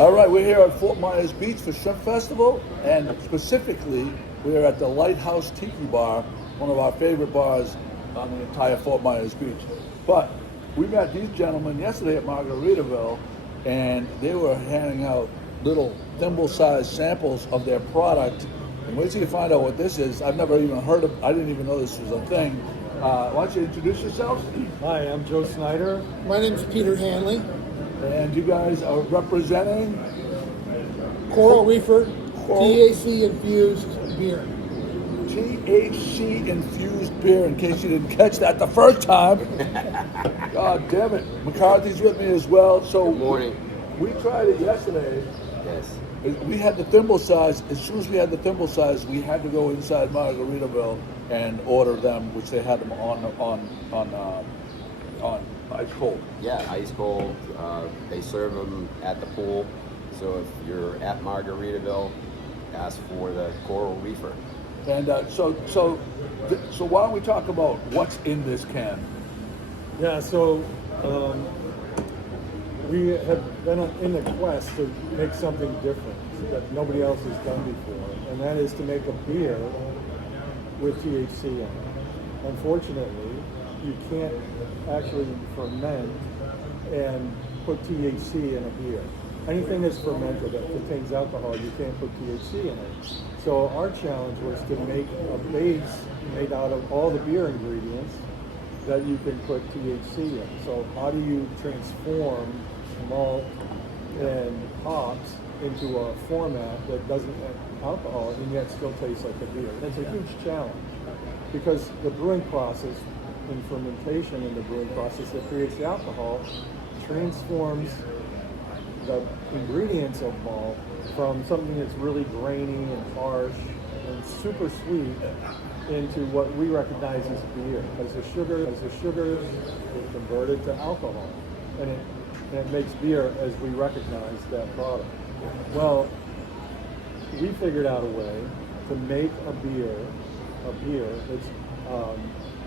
All right, we're here at Fort Myers Beach for Shrimp Festival, and specifically, we're at the Lighthouse Tiki Bar, one of our favorite bars on the entire Fort Myers Beach. But we met these gentlemen yesterday at Margaritaville, and they were handing out little thimble-sized samples of their product. And wait till you find out what this is. I've never even heard of. I didn't even know this was a thing. Why don't you introduce yourselves? Hi, I'm Joe Snyder. My name's Peter Hanley. And you guys are representing Coral Reefer, THC infused beer. THC infused beer, in case you didn't catch that the first time. God damn it. McCarthy's with me as well. So Good morning. we tried it yesterday. Yes. We had the thimble size. As soon as we had the thimble size, we had to go inside Margaritaville and order them, which they had them on ice cold. Yeah, ice cold. They serve them at the pool. So if you're at Margaritaville, ask for the Coral Reefer. And so why don't we talk about what's in this can? Yeah, so we have been in the quest to make something different that nobody else has done before, and that is to make a beer with THC in it. Unfortunately, you can't actually ferment and put THC in a beer. Anything that's fermented that contains alcohol, you can't put THC in it. So our challenge was to make a base made out of all the beer ingredients that you can put THC in. So how do you transform malt and hops into a format that doesn't have alcohol and yet still tastes like a beer? That's a huge challenge because the brewing process and fermentation in the brewing process that creates the alcohol transforms the ingredients of malt from something that's really grainy and harsh and super sweet into what we recognize as beer. As the sugars are converted to alcohol, and it makes beer as we recognize that product. Well, we figured out a way to make a beer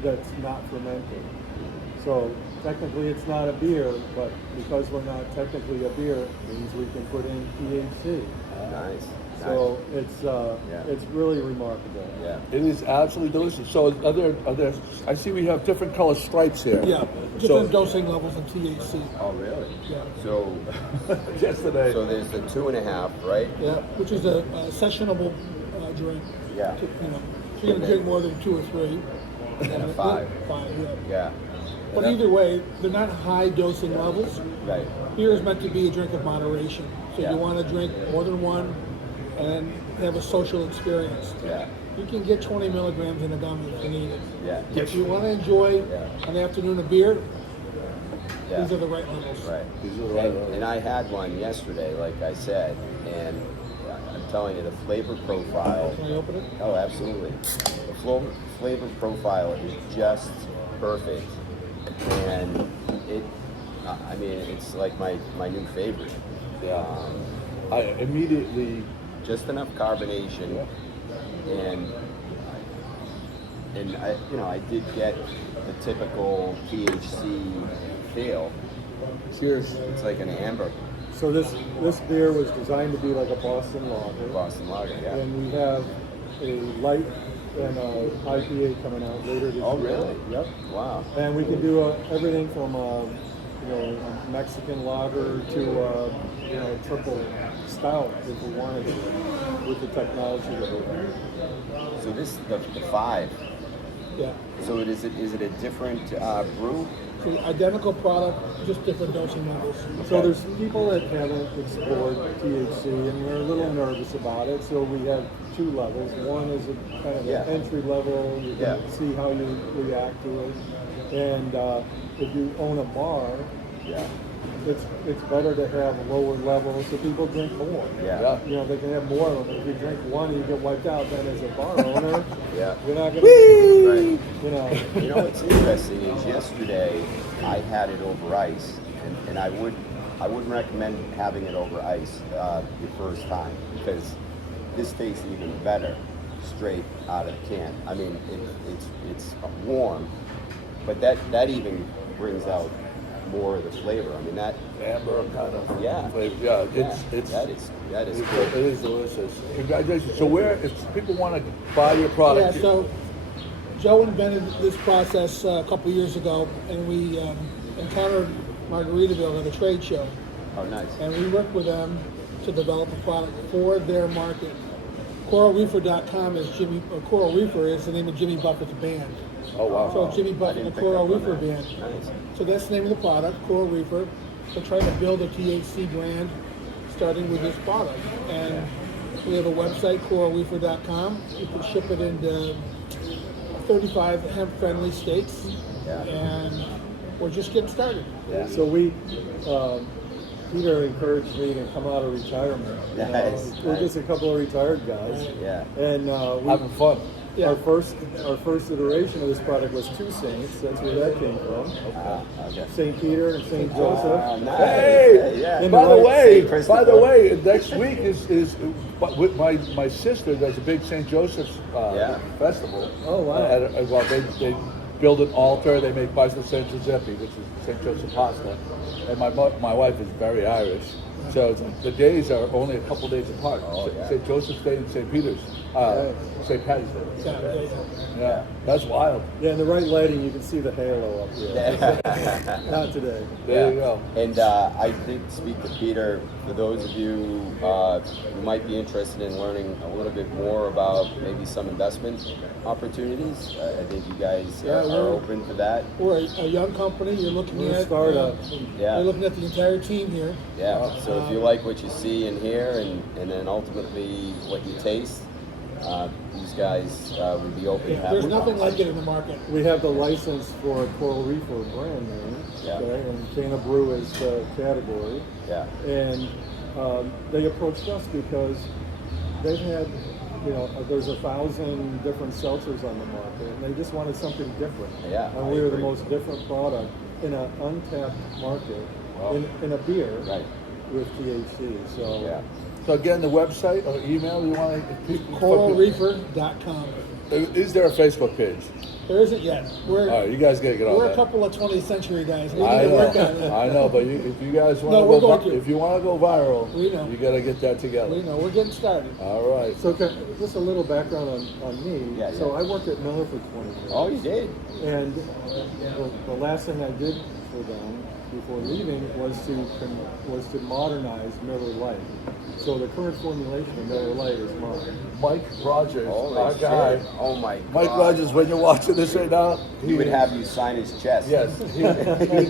that's not fermented. So technically it's not a beer, but because we're not technically a beer, it means we can put in THC. Nice. So it's really remarkable. Yeah. It is absolutely delicious. So are there? I see we have different color stripes here. Yeah, different dosing levels of THC. Oh, really? Yeah. So, Yesterday. so there's the 2.5, right? Yeah, which is a sessionable drink. Yeah. So you're gonna drink more than 2 or 3. And a 5. 5, yeah. Yeah. But either way, they're not high dosing levels. Right. Beer is meant to be a drink of moderation. So Yeah. you want to drink more than one and have a social experience. Yeah. You can get 20 milligrams in a gummy if you need it. Yeah. If you want to enjoy an afternoon of beer, Yeah. these are the right levels. Right. These are the right ones. And I had one yesterday, like I said, and I'm telling you, the flavor profile. Can I open it? Oh, absolutely. The flavor profile is just perfect, and it's like my new favorite. Yeah. I immediately. Just enough carbonation, and I did get the typical THC feel. Cheers. It's like an amber So this beer was designed to be like a Boston lager. Boston lager, yeah. And we have a light and a IPA coming out later this year. Oh, really? Yep. Wow. And we can do everything from Mexican lager to triple stout if we wanted to, with the technology that we have. So this the 5. Yeah. So is it a different brew? So identical product, just different dosing levels. So there's people that haven't explored THC and they're a little nervous about it. So we have 2 levels. One is a kind of an entry level. You can see how you react to it. And if you own a bar, it's better to have a lower level so people drink more. Yeah. They can have more of them. If you drink one and you get wiped out, then as a bar owner, you're not going to. Right. You know what's interesting is yesterday I had it over ice, and I wouldn't recommend having it over ice the first time because this tastes even better straight out of the can. I mean, it's warm, but that even brings out more of the flavor. I mean that. Amber kind of Yeah. flavor. Yeah, it's that is it cool. is delicious. Congratulations. So where, if people want to buy your Yeah, product, so Joe invented this process a couple years ago, and we encountered Margaritaville at a trade show, Oh, nice. and we worked with them to develop a product for their market. CoralReefer.com is Coral Reefer is the name of Jimmy Buffett's band. oh wow. So Jimmy Buffett and the didn't pick Coral up on Reefer that. band. Nice. So that's the name of the product, Coral Reefer. We're trying to build a THC brand starting with this product. And we have a website, coralreefer.com. You can ship it into 35 hemp-friendly states. Yeah. And we're just getting started. Yeah. So Peter encouraged me to come out of retirement. Nice, We're nice. just a couple of retired guys. Yeah. And Having fun. Yeah. our first iteration of this product was two saints. That's where that came from. Okay. St. Peter and St. Joseph. Nice. Hey, Yeah. by the Saint way, Christopher. next week is with my sister does a big St. Joseph's Yeah. festival. Oh, wow. Well, they build an altar. They make pasta San Giuseppe, which is St. Joseph pasta. And my wife is very Irish, so it's like the days are only a couple days apart. Oh, yeah. St. Joseph's Day and St. Peter's, St. Patty's Day. Yeah. Yeah, that's wild. Yeah, in the right lighting, you can see the halo up here. Not today. There you go. And I did speak to Peter. For those of you who might be interested in learning a little bit more about maybe some investment opportunities, I think you guys Yeah, are we're- open for that. We're a young company. You're looking We're a at startup. Yeah. You're looking at the entire team here. Yeah. So if you like what you see and hear, and then ultimately what you taste, these guys would be open to Yeah, having there's a nothing like it conversation. in the market. We have the license for Coral Reefer brand name. Yeah. Okay, and Can of Brew is the category. Yeah. And they approached us because they've had, there's 1,000 different seltzers on the market, and they just wanted something different. Yeah, And I we were the agree. most different product in an untapped market, Wow. in a beer Right. with THC. So Yeah. So again, the website or email you want to CoralReefer.com. Is there a Facebook page? There isn't yet. All right, you guys gotta get on We're a that. couple of 20th century guys. We I need to work on know, it. I know, but if you guys want No, we're to going go, to. if you want to go viral, We know. you gotta get that together. We know we're getting started. All right. So just a little background on me. Yeah, So yeah. I worked at Miller for 20 years. Oh, you did. And the last thing I did for them before leaving was to modernize Miller Lite. So the current formulation of Miller Lite is mine. Mike Rogers, Holy our shit. guy. Oh my Mike God. Rogers, when you're watching this right now, He would have you sign his chest. Yes, he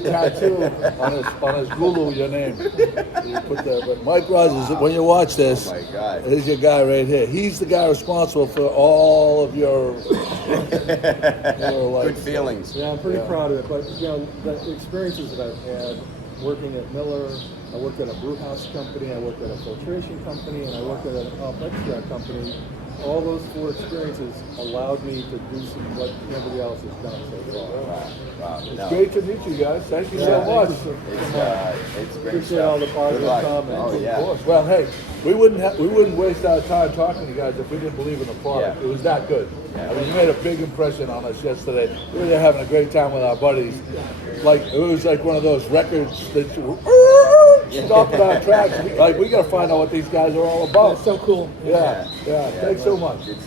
tattoo on his Gulu your name. You put that, but Mike Rogers, when you watch this, Oh my God. here's your guy right here. He's the guy responsible for all of your Good feelings. Yeah, I'm pretty proud of it. But the experiences that I've had working at Miller, I worked at a brew house company, I worked at a filtration company, and I worked at an extract company. All those 4 experiences allowed me to do what nobody else has done so far. Wow. No. Great to meet you guys. Thank you so Yeah, much. thank you It's great Appreciate stuff. all the positive Good luck. comments. Oh, Of yeah. course. Well, hey, we wouldn't waste our time talking to you guys if we didn't believe in the product. Yeah. It was that good. Yeah. I mean, you made a big impression on us yesterday. We were there having a great time with our buddies. Like it was like one of those records that stopping our tracks. We gotta find out what these guys are all about. That's so cool. Yeah. Thanks so much. It's